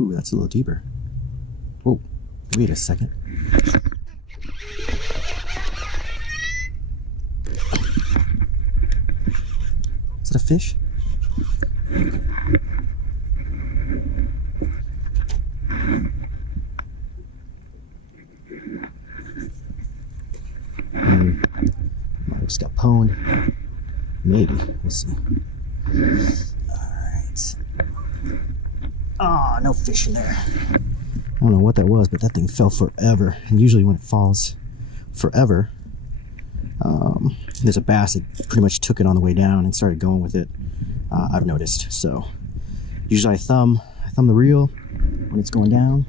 Ooh, that's a little deeper. Whoa, wait a second. Is it a fish? Might have just got pwned. Maybe. We'll see. Alright. Oh, no fish in there. I don't know what that was, but that thing fell forever. And usually when it falls forever, there's a bass that pretty much took it on the way down and started going with it. I've noticed. So usually I thumb the reel when it's going down.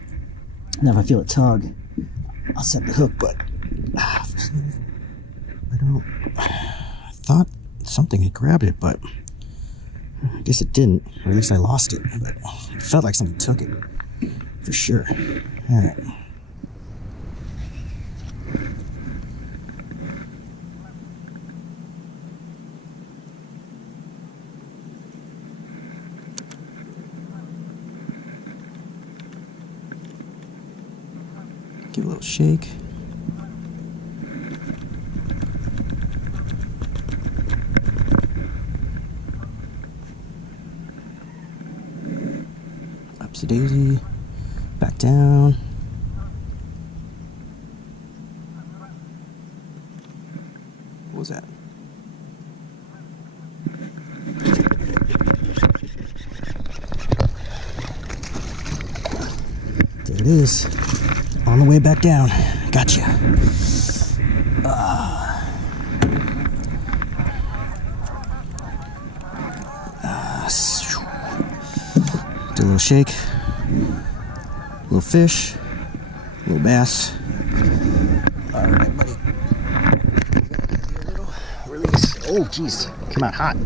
And if I feel it tug, I'll set the hook, but I thought something had grabbed it, but I guess it didn't, or at least I lost it. But it felt like something took it, for sure. All right. Give it a little shake. Upsy daisy, back down. What was that? There it is. On the way back down. Gotcha. Do a little shake. A little fish. A little bass. Alright, buddy. A little release. Oh, jeez. Come out hot.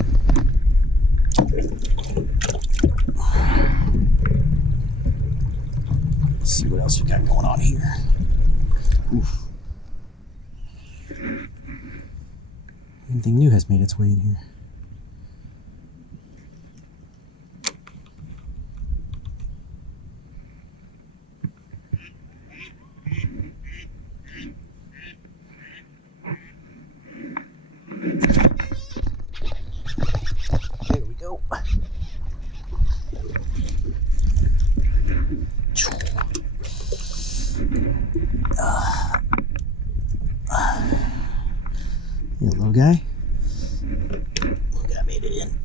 Let's see what else we got going on here. Oof. Anything new has made its way in here. There we go. Yeah, little guy. Little guy made it in.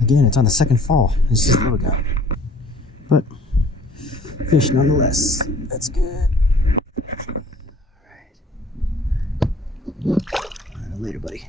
Again, it's on the second fall. It's just a little guy. But fish nonetheless. That's good. Alright, later, buddy.